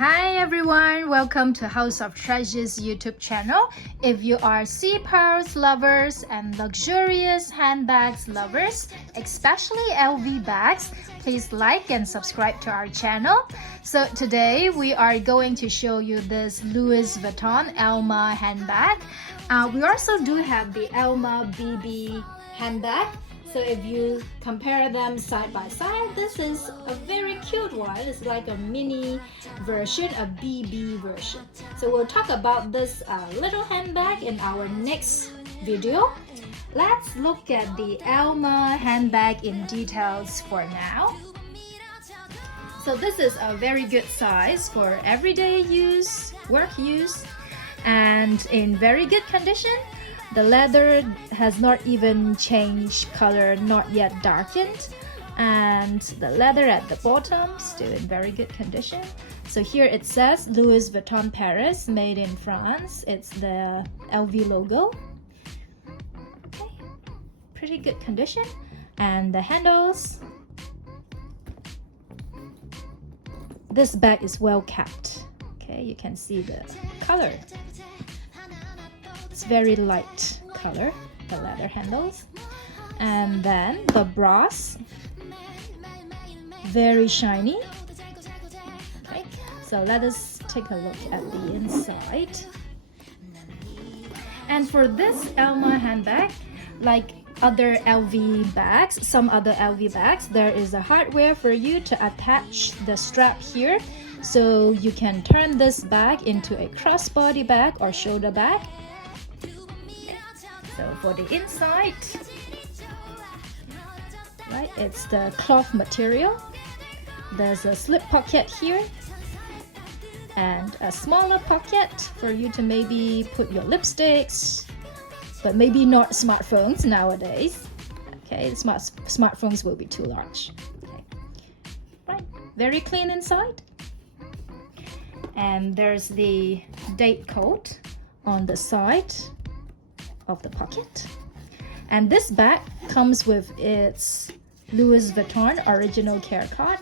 Hi everyone, welcome to House of Treasures YouTube channel. If you are sea pearls lovers and luxurious handbags lovers, especially LV bags, please like and subscribe to our channel. So today we are going to show you this Louis Vuitton Alma handbag. We also do have the Alma BB handbag. So if you compare them side by side, this is a very cute one. It's like a mini version, a BB version. So we'll talk about this little handbag in our next video. Let's look at the Alma handbag in details for now. So this is a very good size for everyday use, work use, and in very good condition. The leather has not even changed color, not yet darkened, and the leather at the bottom still in very good condition. So here it says Louis Vuitton Paris, made in France. It's the LV logo. Okay, pretty good condition. And the handles. This bag is well kept. Okay, you can see the color. It's very light color, the leather handles. And then the brass, very shiny. Okay, so let us take a look at the inside. And for this Alma handbag, like other LV bags, some other LV bags, there is a hardware for you to attach the strap here, so you can turn this bag into a crossbody bag or shoulder bag. So for the inside, right, it's the cloth material. There's a slip pocket here and a smaller pocket for you to maybe put your lipsticks, but maybe not smartphones nowadays. Okay, smartphones will be too large. Okay. Right, very clean inside. And there's the date code on the side of the pocket. And this bag comes with its Louis Vuitton original care card.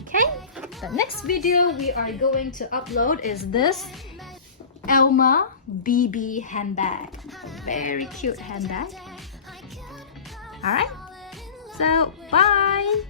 Okay, the next video we are going to upload is this Alma BB handbag. Very cute handbag. Alright, so bye!